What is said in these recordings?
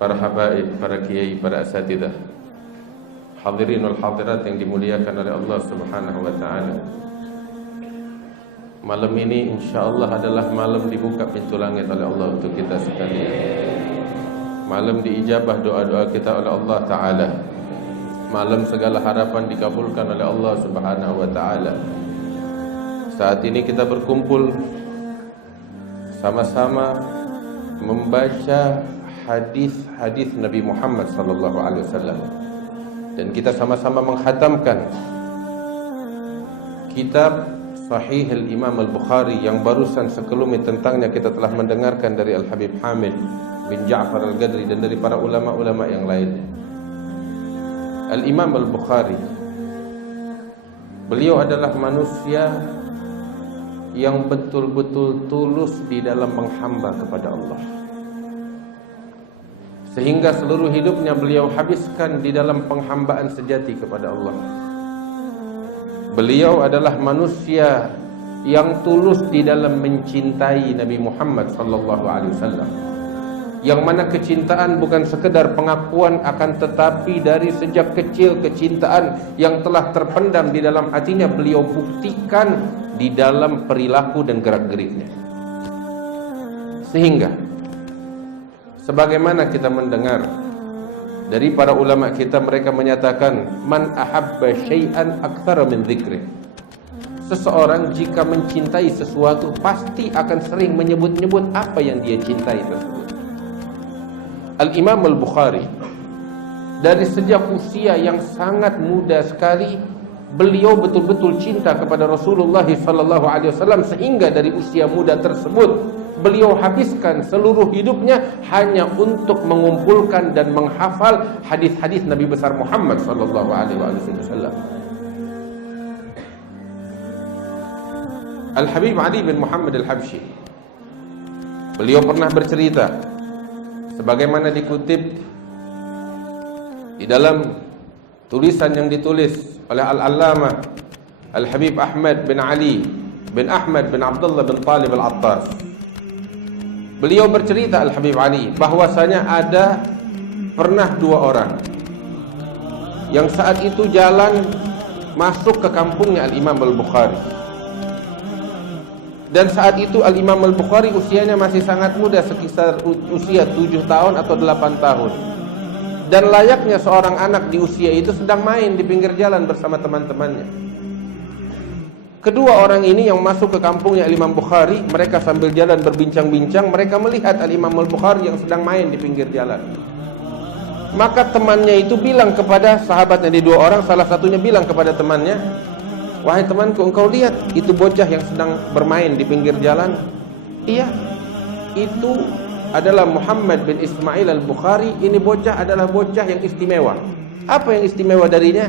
para habaib, para kiai, para asatidah, hadirin wal hadirat yang dimuliakan oleh Allah Subhanahu wa taala. Malam ini insyaallah adalah malam dibuka pintu langit oleh Allah untuk kita sekalian. Malam diijabah doa-doa kita oleh Allah taala. Malam segala harapan dikabulkan oleh Allah Subhanahu wa taala. Saat ini kita berkumpul sama-sama membaca hadis-hadis Nabi Muhammad sallallahu alaihi wasallam, dan kita sama-sama menghatamkan kitab Sahih al-Imam al-Bukhari yang barusan sekelumit tentangnya kita telah mendengarkan dari Al-Habib Hamid bin Ja'far al-Gadri dan dari para ulama-ulama yang lainnya. Al-Imam al-Bukhari, beliau adalah manusia yang betul-betul tulus di dalam menghamba kepada Allah, sehingga seluruh hidupnya beliau habiskan di dalam penghambaan sejati kepada Allah. Beliau adalah manusia yang tulus di dalam mencintai Nabi Muhammad sallallahu alaihi wasallam, yang mana kecintaan bukan sekedar pengakuan, akan tetapi dari sejak kecil kecintaan yang telah terpendam di dalam hatinya beliau buktikan di dalam perilaku dan gerak-geriknya. Sehingga sebagaimana kita mendengar dari para ulama kita, mereka menyatakan man ahabba syai'an aktsara min dzikri. Seseorang jika mencintai sesuatu pasti akan sering menyebut-nyebut apa yang dia cintai tersebut. Al-Imam al-Bukhari dari sejak usia yang sangat muda sekali beliau betul-betul cinta kepada Rasulullah sallallahu alaihi wasallam, sehingga dari usia muda tersebut beliau habiskan seluruh hidupnya hanya untuk mengumpulkan dan menghafal hadis-hadis Nabi besar Muhammad sallallahu alaihi wasallam. Al-Habib Ali bin Muhammad Al-Habsyi, beliau pernah bercerita sebagaimana dikutip di dalam tulisan yang ditulis oleh Al-Allamah Al-Habib Ahmad bin Ali bin Ahmad bin Abdullah bin Talib Al-Attas. Beliau bercerita, Al-Habib Ali, bahwasanya ada pernah dua orang yang saat itu jalan masuk ke kampungnya Al-Imam Al-Bukhari. Dan saat itu Al-Imam Al-Bukhari usianya masih sangat muda, sekitar usia 7 tahun atau 8 tahun. Dan layaknya seorang anak di usia itu sedang main di pinggir jalan bersama teman-temannya. Kedua orang ini yang masuk ke kampungnya Al-Imam Bukhari, mereka sambil jalan berbincang-bincang, mereka melihat Al-Imam Al-Bukhari yang sedang main di pinggir jalan. Maka temannya itu bilang kepada sahabatnya, di dua orang, salah satunya bilang kepada temannya, "Wahai temanku, engkau lihat itu bocah yang sedang bermain di pinggir jalan?" "Iya, itu adalah Muhammad bin Ismail Al-Bukhari. Ini bocah adalah bocah yang istimewa." "Apa yang istimewa darinya?"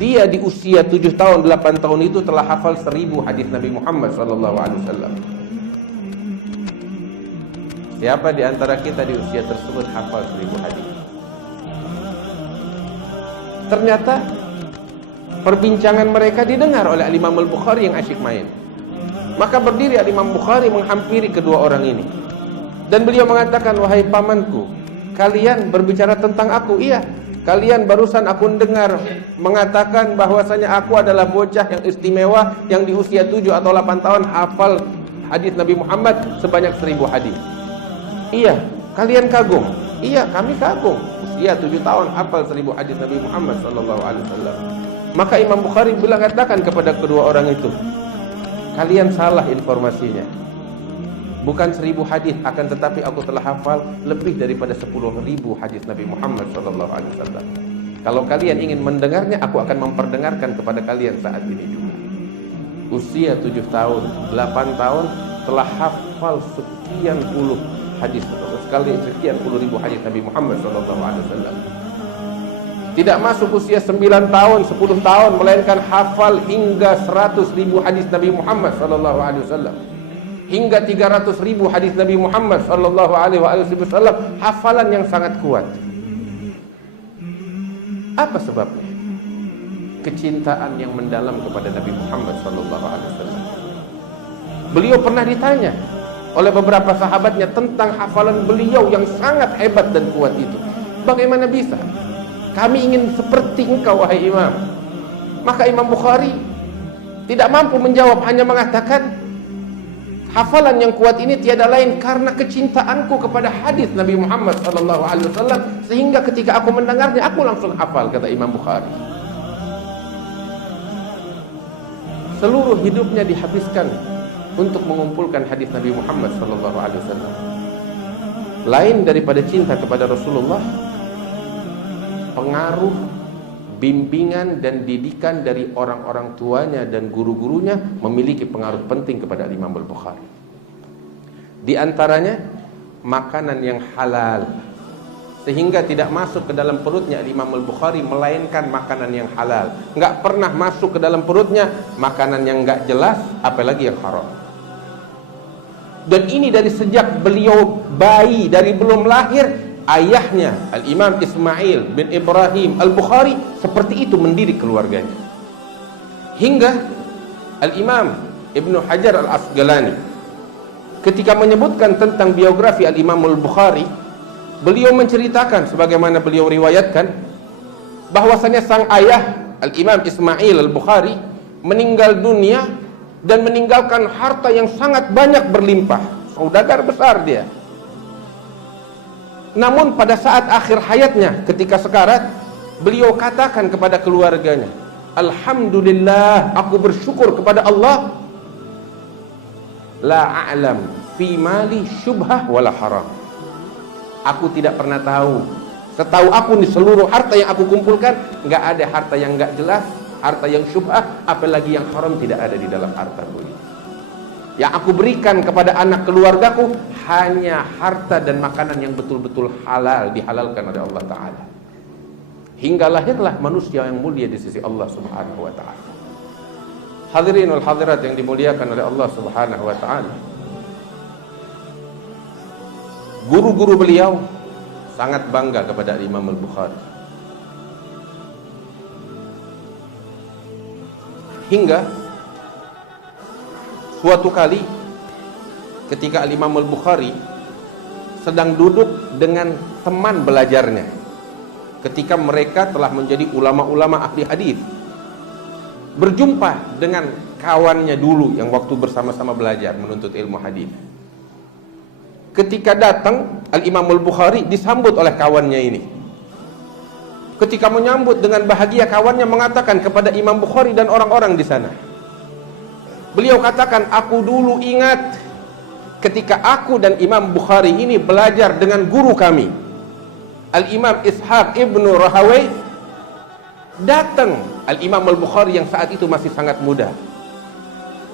"Dia di usia 7 tahun, 8 tahun itu telah hafal 1000 hadis Nabi Muhammad SAW. Siapa di antara kita di usia tersebut hafal 1000 hadis? Ternyata perbincangan mereka didengar oleh Imam Al-Bukhari yang asyik main. Maka berdiri Imam Bukhari menghampiri kedua orang ini, dan beliau mengatakan, "Wahai pamanku, kalian berbicara tentang aku?" "Iya, kalian barusan aku dengar mengatakan bahwasanya aku adalah bocah yang istimewa yang di usia 7 atau 8 tahun hafal hadis Nabi Muhammad sebanyak 1000 hadis." "Iya, kalian kagum?" "Iya, kami kagum. Usia 7 tahun hafal 1000 hadis Nabi Muhammad sallallahu alaihi wasallam." Maka Imam Bukhari bilang, katakan kepada kedua orang itu, "Kalian salah informasinya. Bukan 1000 hadis, akan tetapi aku telah hafal lebih daripada 10.000 hadis Nabi Muhammad SAW. Kalau kalian ingin mendengarnya, aku akan memperdengarkan kepada kalian saat ini juga." Usia 7 tahun, 8 tahun telah hafal sekian puluh hadis, sekali sekian puluh ribu hadis Nabi Muhammad SAW. Tidak masuk usia 9 tahun, 10 tahun, melainkan hafal hingga 100.000 hadis Nabi Muhammad SAW. Hingga 300.000 hadis Nabi Muhammad sallallahu alaihi wasallam, hafalan yang sangat kuat. Apa sebabnya? Kecintaan yang mendalam kepada Nabi Muhammad sallallahu alaihi wasallam. Beliau pernah ditanya, oleh beberapa sahabatnya tentang hafalan beliau yang sangat hebat dan kuat itu. Bagaimana bisa? Kami ingin seperti engkau wahai imam. Maka Imam Bukhari tidak mampu menjawab, hanya mengatakan hafalan yang kuat ini tiada lain karena kecintaanku kepada hadis Nabi Muhammad SAW, sehingga ketika aku mendengarnya aku langsung hafal, kata Imam Bukhari. Seluruh hidupnya dihabiskan untuk mengumpulkan hadis Nabi Muhammad SAW. Lain daripada cinta kepada Rasulullah, pengaruh, bimbingan dan didikan dari orang-orang tuanya dan guru-gurunya memiliki pengaruh penting kepada Imam Al-Bukhari. Di antaranya makanan yang halal, sehingga tidak masuk ke dalam perutnya Imam Al-Bukhari melainkan makanan yang halal. Enggak pernah masuk ke dalam perutnya makanan yang enggak jelas, apalagi yang haram. Dan ini dari sejak beliau bayi, dari belum lahir. Ayahnya Al-Imam Ismail bin Ibrahim Al-Bukhari seperti itu mendidik keluarganya. Hingga Al-Imam Ibnu Hajar Al-Asqalani ketika menyebutkan tentang biografi Al-Imam Al-Bukhari, beliau menceritakan sebagaimana beliau riwayatkan bahwasanya sang ayah Al-Imam Ismail Al-Bukhari meninggal dunia dan meninggalkan harta yang sangat banyak berlimpah. Saudagar besar dia. Namun pada saat akhir hayatnya, ketika sekarat, beliau katakan kepada keluarganya, Alhamdulillah, aku bersyukur kepada Allah, la a'lam fi mali syubhah wala haram. Aku tidak pernah tahu, setahu aku di seluruh harta yang aku kumpulkan, nggak ada harta yang nggak jelas, harta yang syubhah, apalagi yang haram tidak ada di dalam hartaku ini. Yang aku berikan kepada anak keluargaku hanya harta dan makanan yang betul-betul halal, dihalalkan oleh Allah Ta'ala. Hingga lahirlah manusia yang mulia di sisi Allah Subhanahu wa Ta'ala. Hadirin wal hadirat yang dimuliakan oleh Allah Subhanahu wa Ta'ala, guru-guru beliau sangat bangga kepada Imam Al-Bukhari. Hingga suatu kali ketika Al-Imam Al-Bukhari sedang duduk dengan teman belajarnya, ketika mereka telah menjadi ulama-ulama ahli hadis, berjumpa dengan kawannya dulu yang waktu bersama-sama belajar menuntut ilmu hadis. Ketika datang Al-Imam Al-Bukhari disambut oleh kawannya ini. Ketika menyambut dengan bahagia, kawannya mengatakan kepada Imam Bukhari dan orang-orang di sana, beliau katakan, aku dulu ingat ketika aku dan Imam Bukhari ini belajar dengan guru kami Al-Imam Ishaq ibnu Rahawai. Datang Al-Imam Al-Bukhari yang saat itu masih sangat muda.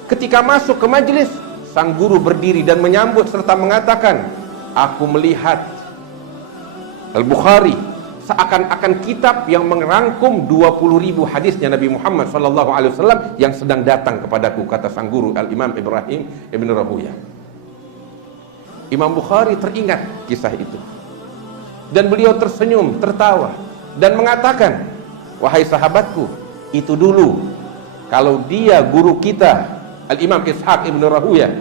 Ketika masuk ke majelis, sang guru berdiri dan menyambut serta mengatakan, aku melihat Al-Bukhari seakan-akan kitab yang merangkum 20.000 hadisnya Nabi Muhammad SAW yang sedang datang kepadaku, kata sang guru Al-Imam Ibrahim ibn Rahuyah. Imam Bukhari teringat kisah itu dan beliau tersenyum, tertawa dan mengatakan, wahai sahabatku, itu dulu kalau dia guru kita Al-Imam Ishaq ibn Rahuyah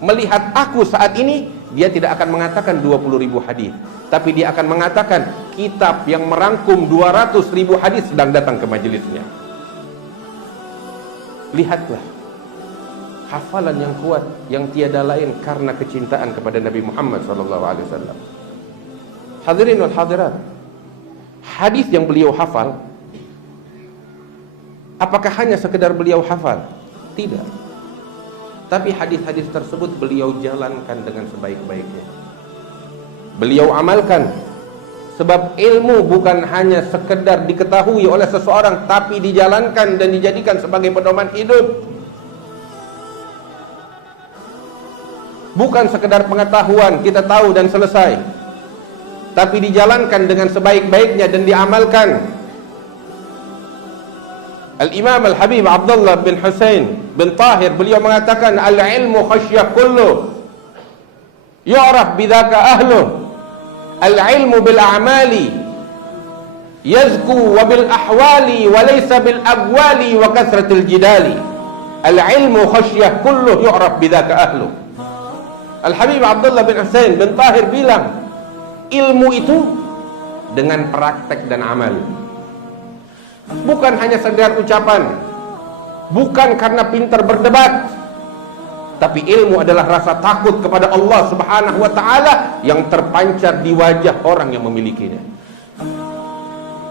melihat aku saat ini, dia tidak akan mengatakan 20.000 hadis, tapi dia akan mengatakan kitab yang merangkum 200.000 hadis sedang datang ke majelisnya. Lihatlah hafalan yang kuat yang tiada lain karena kecintaan kepada Nabi Muhammad SAW. Hadirin wal hadirat, hadis yang beliau hafal, apakah hanya sekedar beliau hafal? Tidak. Tapi hadis-hadis tersebut beliau jalankan dengan sebaik-baiknya. Beliau amalkan. Sebab ilmu bukan hanya sekedar diketahui oleh seseorang, tapi dijalankan dan dijadikan sebagai pedoman hidup. Bukan sekedar pengetahuan kita tahu dan selesai, tapi dijalankan dengan sebaik-baiknya dan diamalkan. Al-Imam Al-Habib Abdullah bin Husain bin Tahir, beliau mengatakan, al-ilmu khasyah kullu yu'raf bidzaka ahlu, al-ilmu bil a'mali yazku wa bil ahwali wa laysa bil aqwali wa kasratil jidali. Al-ilmu khasyah kullu yu'raf bidzaka ahlu. Al-Habib Abdullah bin Husain bin Tahir bilang, ilmu itu dengan praktek dan amal. Bukan hanya sekedar ucapan, bukan karena pintar berdebat, tapi ilmu adalah rasa takut kepada Allah Subhanahu wa taala yang terpancar di wajah orang yang memilikinya.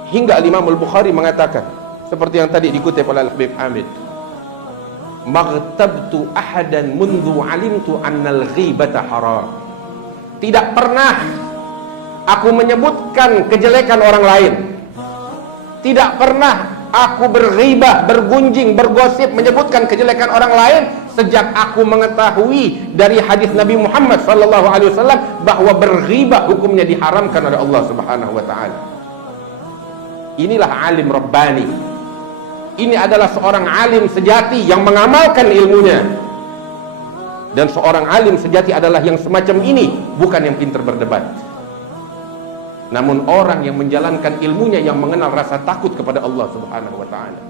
Hingga Imam Al-Bukhari mengatakan, seperti yang tadi dikutip oleh Al-Habib Hamid, maghtabtu ahadan mundu alimtu annal ghibata haram. Tidak pernah aku menyebutkan kejelekan orang lain. Tidak pernah aku berghibah, bergunjing, bergosip, menyebutkan kejelekan orang lain sejak aku mengetahui dari hadis Nabi Muhammad SAW bahwa berghibah hukumnya diharamkan oleh Allah Subhanahu wa taala. Inilah alim Rabbani. Ini adalah seorang alim sejati yang mengamalkan ilmunya. Dan seorang alim sejati adalah yang semacam ini, bukan yang pintar berdebat, namun orang yang menjalankan ilmunya, yang mengenal rasa takut kepada Allah Subhanahu wa taala.